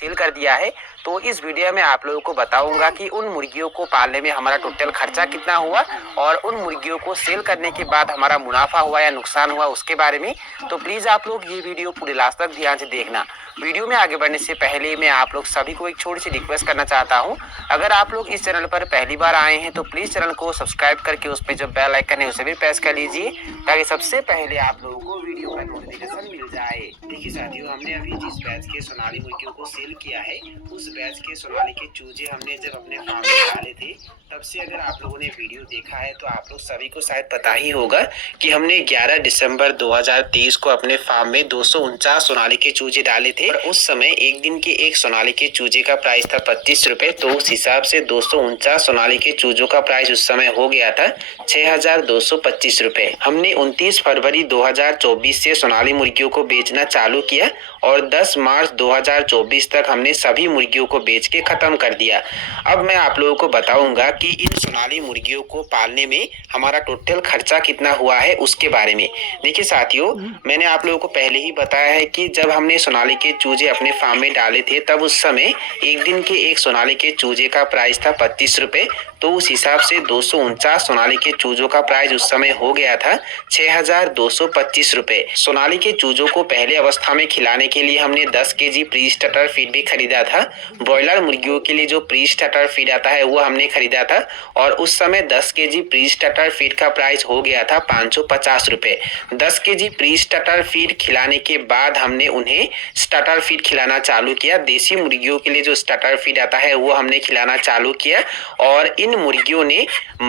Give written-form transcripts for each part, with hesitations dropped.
Cell कर दिया है। तो इस वीडियो में आप लोगों को बताऊंगा कि उन मुर्गियों को पालने में हमारा टोटल खर्चा कितना हुआ और उन मुर्गियों को सेल करने के बाद हमारा मुनाफा हुआ या नुकसान हुआ उसके बारे में। तो प्लीज़ आप लोग ये वीडियो पूरे लास्ट तक ध्यान से देखना। वीडियो में आगे बढ़ने से पहले मैं आप लोग सभी को एक छोटी सी रिक्वेस्ट करना चाहता हूं। अगर आप लोग इस चैनल पर पहली बार आए हैं तो प्लीज़ चैनल को सब्सक्राइब करके उस पर जो बेल आइकन है उसे भी प्रेस कर लीजिए ताकि सबसे पहले आप लोगों को वीडियो का नोटिफिकेशन मिल जाए। देखिए साथियों, हमने अभी जिस बैच के सोनाली मुर्गियों को सेल किया है उस बैच के सोनाली के चूजे हमने जब अपने फार्म में डाले थे तब से अगर आप लोगों ने वीडियो देखा है तो आप लोग सभी को शायद पता ही होगा कि हमने 11 दिसंबर 2023 को अपने फार्म में 249 सोनाली के चूजे डाले थे और उस समय एक दिन के एक सोनाली के चूजे का प्राइस था 25 रुपए। तो उस हिसाब से 249 सोनाली के चूजों का प्राइस उस समय हो गया था 6,225 रुपए। हमने 29 फरवरी 2024 से सोनाली मुर्गियों को बेचना चालू किया और 10 मार्च 2024 तक हमने सभी मुर्गियों को बेच के खत्म कर दिया। अब मैं आप लोगों को बताऊंगा कि इन सोनाली मुर्गियों को पालने में हमारा टोटल खर्चा कितना हुआ है उसके बारे में। देखिए साथियों, मैंने आप लोगों को पहले ही बताया है कि जब हमने सोनाली के चूजे अपने फार्म में डाले थे तब उस समय एक दिन के एक सोनाली के चूजे का प्राइस था 25 रुपए। तो उस हिसाब से 249 सोनाली के चूजों का प्राइस उस समय हो गया था 6,225 रुपए। सोनाली के चूजों को पहले अवस्था में खिलाने के लिए हमने 10 केजी प्री स्टार्टर फीड भी खरीदा था। ब्रॉयलर मुर्गियों के लिए जो प्री स्टार्टर फीड आता है वो हमने खरीदा था और उस समय 10 केजी प्री स्टार्टर फीड का प्राइस हो गया था 550 रुपए। 10 केजी प्री स्टार्टर फीड खिलाने के बाद हमने उन्हें स्टार्टर फीड खिलाना चालू किया। देसी मुर्गियों के लिए जो स्टार्टर फीड आता है वो हमने खिलाना चालू किया और इन मुर्गियों ने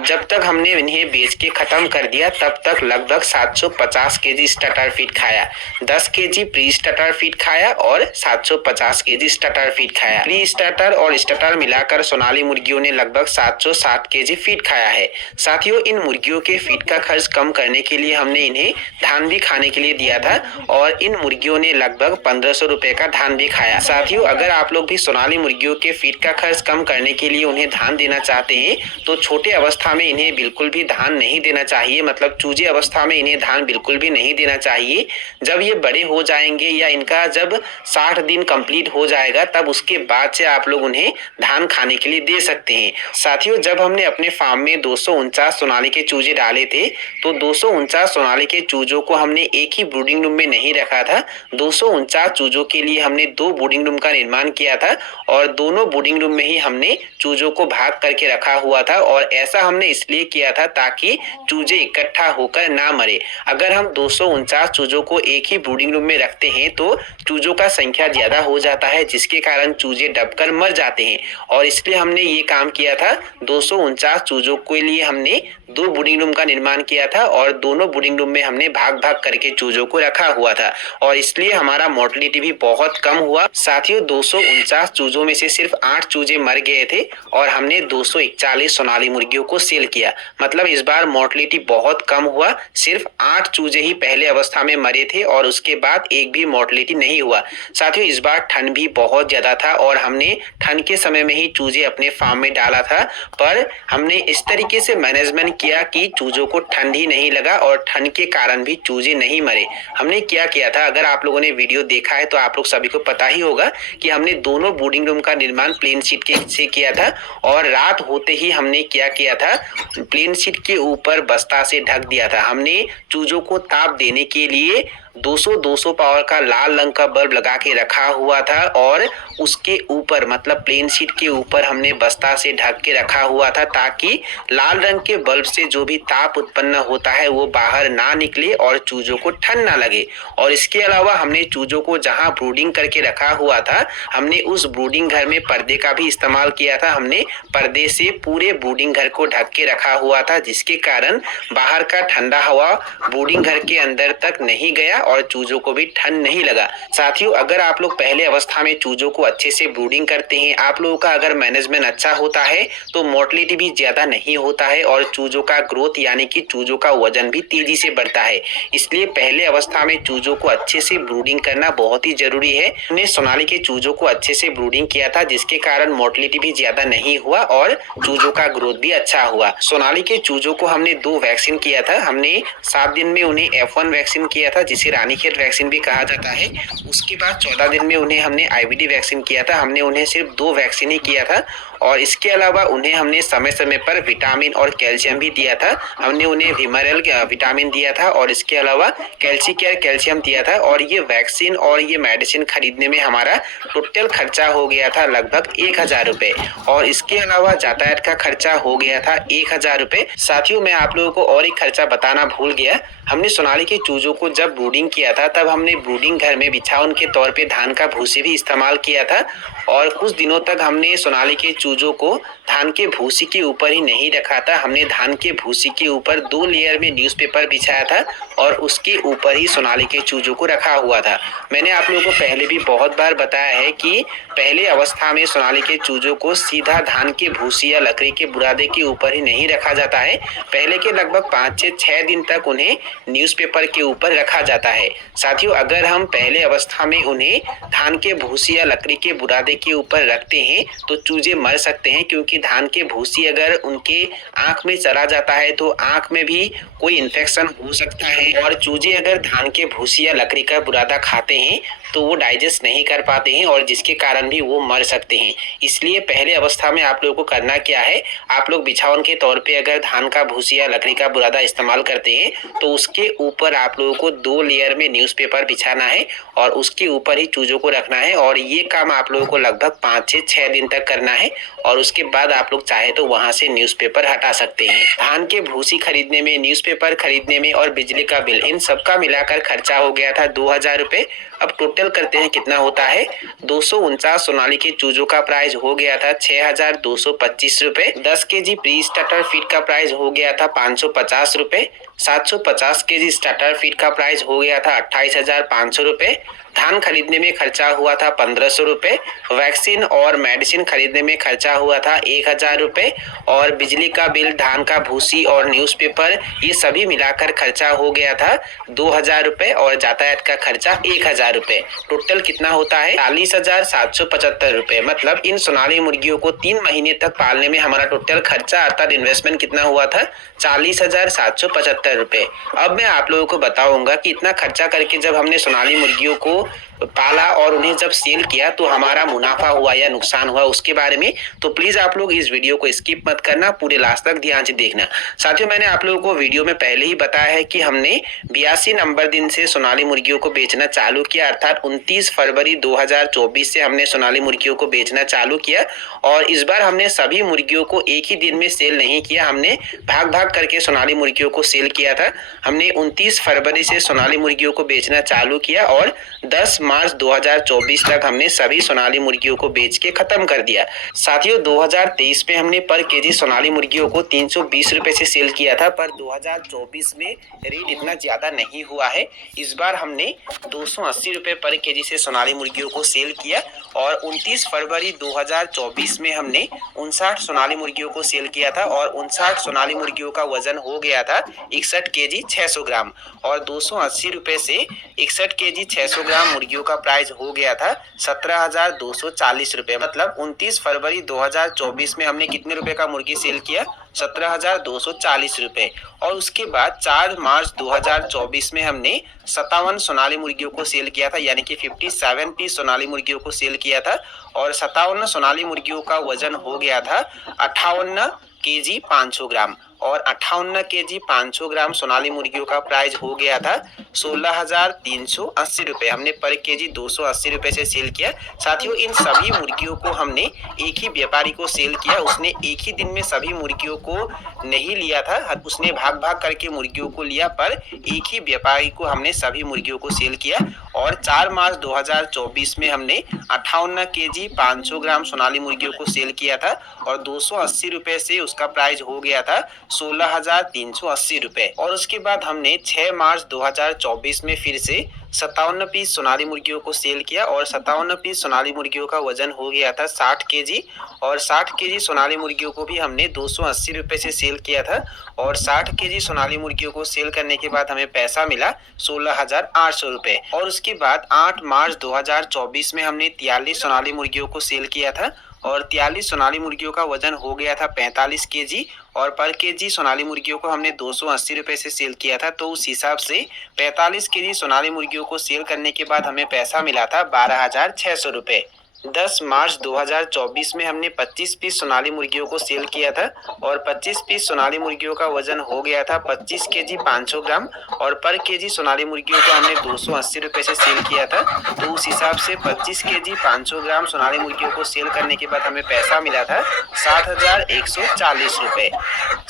जब तक हमने इन्हें बेच के खत्म कर दिया तब तक लगभग 750 केजी स्टार्टर फीड खाया। 10 केजी प्री स्टार्टर फीड खाया और 750 केजी स्टार्टर फीड खाया। प्री स्टार्टर और स्टार्टर मिलाकर सोनाली मुर्गियों ने लगभग 760 केजी फीड खाया है। साथियों, इन मुर्गियों के फीड का खर्च कम करने के लिए हमने इन्हें धान भी खाने के लिए दिया था और इन मुर्गियों ने लगभग 1500 रुपए का धान भी खाया। साथियों, अगर आप लोग भी सोनाली मुर्गियों के फीड का खर्च कम करने के लिए उन्हें धान देना चाहते हैं तो छोटे अवस्था में इन्हें बिल्कुल भी धान नहीं देना चाहिए। मतलब चूजे अवस्था में इन्हें धान बिल्कुल भी नहीं देना चाहिए। जब ये बड़े हो जाएंगे या इनका जब 60 दिन कंप्लीट हो जाएगा तब उसके बाद से आप लोग उन्हें धान खाने के लिए दे सकते हैं। साथियों, जब हमने अपने फार्म में 249 सोनाली के चूजे डाले थे तो 249 सोनाली के चूजों को हमने एक ही ब्रूडिंग रूम में नहीं रखा था। 249 चूजों के लिए हमने 2 ब्रूडिंग रूम का निर्माण किया था और दोनों ब्रूडिंग रूम में ही हमने चूजों को भाग करके रखा हुआ था और ऐसा हमने इसलिए किया था ताकि चूजे इकट्ठा होकर ना मरे। अगर हम 249 चूजों को एक ही ब्रूडिंग रूम में रखते हैं तो चूजों का संख्या ज्यादा हो जाता है जिसके कारण चूजे दबकर मर जाते हैं और इसलिए हमने ये काम किया था। 249 चूजों के लिए हमने 2 ब्रूडिंग रूम का निर्माण किया था और दोनों ब्रूडिंग रूम में हमने भाग भाग करके चूजों को रखा हुआ था और इसलिए हमारा मोर्टेलिटी भी बहुत कम हुआ। साथियों, 249 चूजों में से सिर्फ 8 चूजे मर गए थे और हमने 241 सोनाली मुर्गियों को सेल किया। मतलब इस बार मोर्टेलिटी बहुत कम हुआ। सिर्फ 8 चूजे ही पहले अवस्था में मरे थे और उसके बाद एक भी मोर्टेलिटी नहीं हुआ। साथियों, इस बार ठंड भी बहुत ज्यादा था और हमने ठंड के समय में ही चूजे अपने फार्म में डाला था, पर हमने इस तरीके से मैनेजमेंट किया कि चूजों को ठंड ही नहीं लगा और ठंड के कारण भी चूजे नहीं मरे। हमने क्या किया था, अगर आप लोगों ने वीडियो देखा है तो आप लोग सभी को पता ही होगा कि हमने दोनों ब्रूडिंग रूम का निर्माण प्लेन शीट के से किया था और रात होते ही हमने क्या किया था, प्लेन शीट के ऊपर बस्ता से ढक दिया था। हमने चूजों को ताप देने के लिए 200 पावर का लाल रंग का बल्ब लगा के रखा हुआ था और उसके ऊपर मतलब प्लेन शीट के ऊपर हमने बस्ता से ढक के रखा हुआ था ताकि लाल रंग के बल्ब से जो भी ताप उत्पन्न होता है वो बाहर ना निकले और चूजों को ठंड ना लगे। और इसके अलावा हमने चूजों को जहां ब्रूडिंग करके रखा हुआ था हमने उस ब्रूडिंग घर में पर्दे का भी इस्तेमाल किया था। हमने पर्दे से पूरे ब्रूडिंग घर को ढक के रखा हुआ था जिसके कारण बाहर का ठंडा हवा ब्रूडिंग घर के अंदर तक नहीं गया और चूजों को भी ठंड नहीं लगा। साथियों, अगर आप लोग पहले अवस्था में चूजों को अच्छे से ब्रूडिंग करते हैं, आप लोगों का अगर मैनेजमेंट अच्छा होता है तो मोर्टेलिटी भी ज्यादा नहीं होता है और चूजों का ग्रोथ यानी कि चूजों का वजन भी तेजी से बढ़ता है। इसलिए पहले अवस्था में चूजों को अच्छे से ब्रूडिंग करना बहुत ही जरूरी है। हमने सोनाली के चूजों को अच्छे से ब्रूडिंग किया था जिसके कारण मोर्टेलिटी भी ज्यादा नहीं हुआ और चूजों का ग्रोथ भी अच्छा हुआ। सोनाली के चूजों को हमने 2 वैक्सीन किया था। हमने 7 दिन में उन्हें F1 वैक्सीन किया था जिसे जिसे रानीखेत वैक्सीन भी कहा जाता है। उसके बाद 14 दिन में उन्हें हमने आईवीडी वैक्सीन किया था। हमने उन्हें सिर्फ 2 वैक्सीन ही किया था और इसके अलावा उन्हें हमने समय समय पर विटामिन और कैल्शियम भी दिया था। हमने उन्हें विमरल विटामिन दिया था और इसके अलावा कैल्सीकेयर कैल्शियम दिया था। और ये वैक्सीन और ये मेडिसिन खरीदने में हमारा टोटल खर्चा हो गया था लगभग 1000 रुपये और इसके अलावा यातायात का खर्चा हो गया था 1000 रुपये। साथियों, मैं आप लोगों को और एक खर्चा बताना भूल गया। हमने सोनाली के चूजों को जब ब्रूडिंग किया था तब हमने ब्रूडिंग घर में बिछावन के तौर पे धान का भूसी भी इस्तेमाल किया था और कुछ दिनों तक हमने सोनाली के चूजों को धान के भूसी के ऊपर ही नहीं रखा था। हमने धान के भूसी के ऊपर 2 लेयर में न्यूज़पेपर बिछाया था और उसके ऊपर ही सोनाली के चूजों को रखा हुआ था। मैंने आप लोगों को पहले भी बहुत बार बताया है कि पहले अवस्था में सोनाली के चूजों को सीधा धान के भूसी या लकड़ी के बुरादे के ऊपर ही नहीं रखा जाता है। पहले के लगभग 5 से 6 दिन तक उन्हें न्यूज़पेपर के ऊपर रखा जाता है। साथियों, अगर हम पहले अवस्था में उन्हें धान के भूसी या लकड़ी के बुरादे के ऊपर रखते हैं तो चूजे मर सकते हैं, क्योंकि धान के भूसी अगर उनके आंख में चला जाता है तो आंख में भी कोई इन्फेक्शन हो सकता है और चूजे अगर धान के भूसी या लकड़ी का बुरादा खाते हैं तो वो डाइजेस्ट नहीं कर पाते हैं और जिसके कारण भी वो मर सकते हैं। इसलिए पहले अवस्था में आप लोगों को करना क्या है, आप लोग बिछावन के तौर पे अगर धान का भूसी या लकड़ी का बुरादा इस्तेमाल करते हैं तो उसके ऊपर आप लोगों को 2 लेयर में न्यूज़पेपर बिछाना है और उसके ऊपर ही चूजों को रखना है और ये काम आप लोगों को लगभग 5 से 6 दिन तक करना है और उसके बाद आप लोग चाहे तो वहां से न्यूज़पेपर हटा सकते हैं। धान के भूसी खरीदने में, न्यूज़पेपर खरीदने में और बिजली का बिल, इन सबका मिलाकर खर्चा हो गया था 2000 रुपये। अब टोटल करते हैं कितना होता है। 249 सोनाली के चूजों का प्राइस हो गया था 6225 रुपये। 10 केजी प्री स्टार्टर फीड का प्राइस हो गया था 550 रुपये। 750 केजी स्टार्टर फीड का प्राइस हो गया था 28,500 रुपये। धान खरीदने में खर्चा हुआ था 1500 रुपये। वैक्सीन और मेडिसिन खरीदने में खर्चा हुआ था 1000 रुपये और बिजली का बिल, धान का भूसी और न्यूज़पेपर, ये सभी मिलाकर खर्चा हो गया था 2000 रुपये और यातायात का खर्चा 1000 रुपये। टोटल कितना होता है 40,775 रुपये। मतलब इन सोनाली मुर्गियों को 3 महीने तक पालने में हमारा टोटल खर्चा अर्थात इन्वेस्टमेंट कितना हुआ था 40,775 रुपये। अब मैं आप लोगों को बताऊंगा कि इतना खर्चा करके जब हमने सोनाली मुर्गियों को पाला और उन्हें जब सेल किया तो हमारा मुनाफा हुआ या नुकसान हुआ उसके बारे में। तो प्लीज आप लोग इस वीडियो को स्किप मत करना, पूरे लास्ट तक ध्यान से देखना। साथियों, मैंने आप लोगों को वीडियो में पहले ही बताया है कि हमने 82 नंबर दिन से सोनाली मुर्गियों को बेचना चालू किया, अर्थात 29 फरवरी 2024 से हमने सोनाली मुर्गियों को बेचना चालू किया और इस बार हमने सभी मुर्गियों को एक ही दिन में सेल नहीं किया, हमने भाग भाग करके सोनाली मुर्गियों को सेल किया था। हमने 29 फरवरी से सोनाली मुर्गियों को बेचना चालू किया और 10 मार्च 2024 तक हमने सभी सोनाली मुर्गियों को बेच के खत्म कर दिया। साथियों, 2023 में हमने पर केजी सोनाली मुर्गियों को 320 रुपए से सेल किया था, पर 2024 में रेट इतना ज्यादा नहीं हुआ है। इस बार हमने 280 रुपए पर केजी से सोनाली मुर्गियों को सेल किया और 29 फरवरी 2024 में हमने 59 सोनाली मुर्गियों को सेल किया था और 59 सोनाली मुर्गियों का वजन हो गया था 61 केजी 600 ग्राम और 280 रुपए से 61 केजी 600 ग्राम मुर्गियों का प्राइस हो गया था 17,240 रुपए। मतलब 29 फरवरी 2024 में हमने कितने रुपए का मुर्गी सेल किया 17,240 रुपए और उसके बाद 4 मार्च 2024 में हमने 57 सोनाली मुर्गियों को सेल किया था, यानी कि 57 पीस सोनाली मुर्गियों को सेल किया था और 57 सोनाली मुर्गियों का वजन हो गया था 58 केजी 500 ग्राम और 58 केजी 500 ग्राम सोनाली मुर्गियों का प्राइस हो गया था 16,380 रुपए। हमने पर केजी 280 रुपए से सेल किया। साथियों, इन सभी मुर्गियों को हमने एक ही व्यापारी को सेल किया, उसने एक ही दिन में सभी मुर्गियों को नहीं लिया था, उसने भाग भाग करके मुर्गियों को लिया, पर एक ही व्यापारी को हमने सभी मुर्गियों को सेल किया और 4 मार्च 2024 में हमने 58 केजी 500 ग्राम सोनाली मुर्गियों को सेल किया था और 280 रुपए से उसका प्राइस हो गया था 16,380 रुपए और उसके बाद हमने 6 मार्च 2024 में फिर से 57 पीस सोनाली मुर्गियों को सेल किया और 57 पीस सोनाली मुर्गियों का वजन हो गया था 60 केजी और 60 केजी सोनाली मुर्गियों को भी हमने 280 रुपए से सेल किया था और 60 केजी सोनाली मुर्गियों को सेल करने के बाद हमें पैसा मिला 16,800 रुपए और उसके बाद 8 मार्च 2024 में हमने 43 सोनाली मुर्गियों को सेल किया था और 43 सोनाली मुर्गियों का वजन हो गया था 45 केजी और पर केजी सोनाली मुर्गियों को हमने 280 रुपये से सेल किया था। तो उस हिसाब से 45 केजी सोनाली मुर्गियों को सेल करने के बाद हमें पैसा मिला था 12,600 रुपये। 10 मार्च 2024 में हमने 25 पीस सोनाली मुर्गियों को सेल किया था और 25 पीस सोनाली मुर्गियों का वजन हो गया था 25 केजी 500 ग्राम और पर केजी सोनाली मुर्गियों को हमने 280 रुपये से सेल किया था। तो उस हिसाब से 25 केजी 500 ग्राम सोनाली मुर्गियों को सेल करने के बाद हमें पैसा मिला था 7,140 रुपये।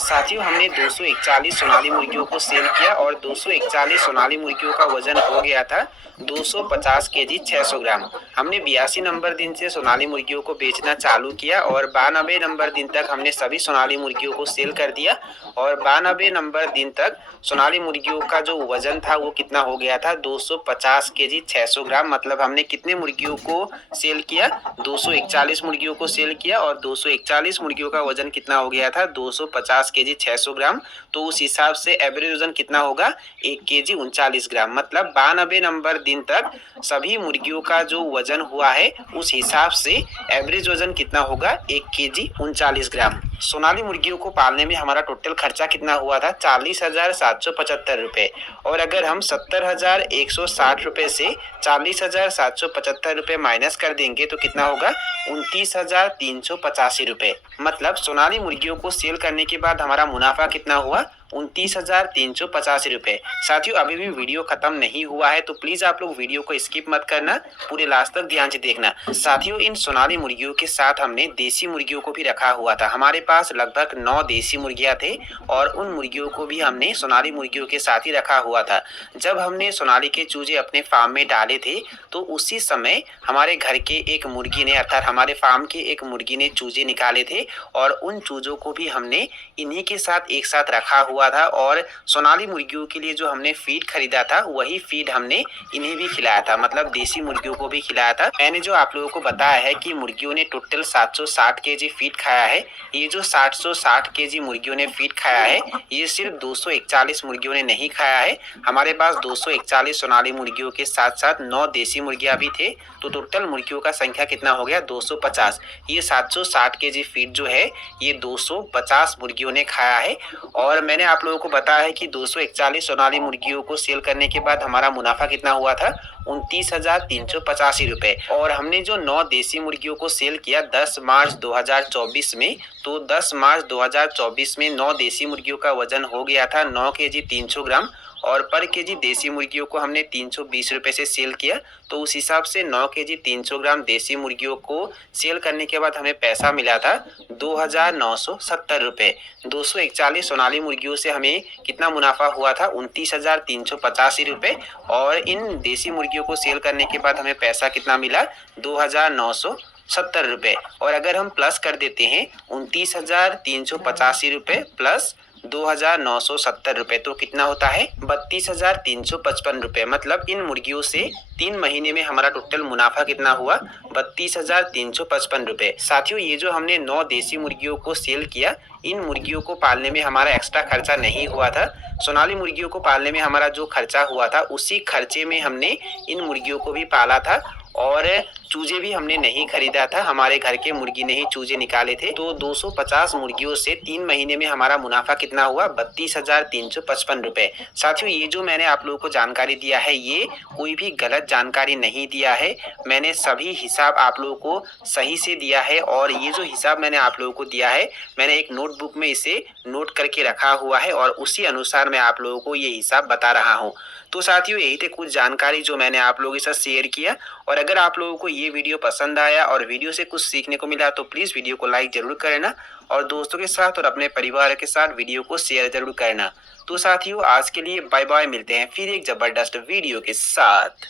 साथियों, हमने 241 सोनाली मुर्गियों को सेल किया और 241 सोनाली मुर्गियों का वजन हो गया था 250 केजी 600 ग्राम। हमने 82 नंबर दिन से सोनाली मुर्गियों को बेचना चालू किया और 92 नंबर दिन तक हमने सभी सोनाली मुर्गियों को सेल कर दिया और 92 नंबर दिन तक सोनाली मुर्गियों का जो वजन था वो कितना हो गया था 250 केजी 600 ग्राम। मतलब हमने कितने मुर्गियों को सेल किया, 241 मुर्गियों को सेल किया और 241 मुर्गियों का वजन कितना हो गया था 250 केजी 600 ग्राम। तो उस हिसाब से एवरेज वजन कितना होगा 1 केजी 39 ग्राम। मतलब 92 नंबर दिन तक सभी मुर्गियों का जो वजन हुआ है उस हिसाब से एवरेज वजन कितना होगा 1 केजी 39 ग्राम। सोनाली मुर्गियों को पालने में हमारा टोटल खर्चा कितना हुआ था 40,775 रुपये और अगर हम 70,160 रुपये से 40,775 रुपये माइनस कर देंगे तो कितना होगा 29,385 रुपये। मतलब सोनाली मुर्गियों को सेल करने के बाद हमारा मुनाफा कितना हुआ 29,385 रुपये। साथियों, अभी भी वीडियो खत्म नहीं हुआ है तो प्लीज आप लोग वीडियो को स्किप मत करना, पूरे लास्ट तक ध्यान से देखना। साथियों, इन सोनाली मुर्गियों के साथ हमने देसी मुर्गियों को भी रखा हुआ था। हमारे पास लगभग 9 देसी मुर्गियां थे और उन मुर्गियों को भी हमने सोनाली मुर्गियों के साथ ही रखा हुआ था। जब हमने सोनाली के चूजे अपने फार्म में डाले थे तो उसी समय हमारे घर के एक मुर्गी ने अर्थात हमारे फार्म के एक मुर्गी ने चूजे निकाले थे और उन चूजों को भी हमने इन्हीं के साथ एक साथ रखा हुआ था और सोनाली मुर्गियों के लिए जो हमने फीड खरीदा था वही फीड हमने इन्हें भी खिलाया था, मतलब देसी मुर्गियों को भी खिलाया था। मैंने जो आप लोगों को बताया है कि मुर्गियों ने टोटल 760 केजी फीड खाया है, ये जो 760 केजी मुर्गियों ने फीड खाया है ये सिर्फ 241 मुर्गियों ने नहीं खाया है। हमारे पास 241 सोनाली मुर्गियों के साथ साथ 9 देसी मुर्गियां भी थे, तो टोटल मुर्गियों का संख्या कितना हो गया 250। ये 760 केजी फीड जो है ये 250 मुर्गियों ने खाया है। और मैंने आप लोगों को बताया है कि 241 सोनाली मुर्गियों को सेल करने के बाद हमारा मुनाफा कितना हुआ था 29,385 रुपये। और हमने जो 9 देसी मुर्गियों को सेल किया 10 मार्च 2024 में, तो 10 मार्च 2024 में 9 देसी मुर्गियों का वजन हो गया था 9 केजी 300 ग्राम और पर केजी देसी मुर्गियों को हमने 320 रुपये से सेल किया। तो उस हिसाब से 9 केजी 300 ग्राम देसी मुर्गियों को सेल करने के बाद हमें पैसा मिला था 2,970 रुपये। 241 सोनाली मुर्गियों से हमें कितना मुनाफा हुआ था 29,385 रुपये और इन देसी मुर्गियों को सेल करने के बाद हमें पैसा कितना मिला 2,970 रुपये। और अगर हम प्लस कर देते हैं 29,385 रुपये प्लस 2,970 रुपये तो कितना होता है 32,355 रुपये। मतलब इन मुर्गियों से 3 महीने में हमारा टोटल मुनाफा कितना हुआ 32,355 रुपये। साथियों, ये जो हमने 9 देसी मुर्गियों को सेल किया इन मुर्गियों को पालने में हमारा एक्स्ट्रा खर्चा नहीं हुआ था। सोनाली मुर्गियों को पालने में हमारा जो खर्चा हुआ था उसी खर्चे में हमने इन मुर्गियों को भी पाला था और चूजे भी हमने नहीं खरीदा था, हमारे घर के मुर्गी ने ही चूजे निकाले थे। तो 250 मुर्गियों से 3 महीने में हमारा मुनाफा कितना हुआ 32,355 रुपये। साथियों, ये जो मैंने आप लोगों को जानकारी दिया है ये कोई भी गलत जानकारी नहीं दिया है, मैंने सभी हिसाब आप लोगों को सही से दिया है और ये जो हिसाब मैंने आप लोगों को दिया है मैंने एक नोटबुक में इसे नोट करके रखा हुआ है और उसी अनुसार मैं आप लोगों को ये हिसाब बता रहा हूँ। तो साथियों, यही थे कुछ जानकारी जो मैंने आप लोगों के साथ शेयर किया और अगर आप लोगों को ये वीडियो पसंद आया और वीडियो से कुछ सीखने को मिला तो प्लीज़ वीडियो को लाइक जरूर करना और दोस्तों के साथ और अपने परिवार के साथ वीडियो को शेयर जरूर करना। तो साथियों, आज के लिए बाय बाय, मिलते हैं फिर एक ज़बरदस्त वीडियो के साथ।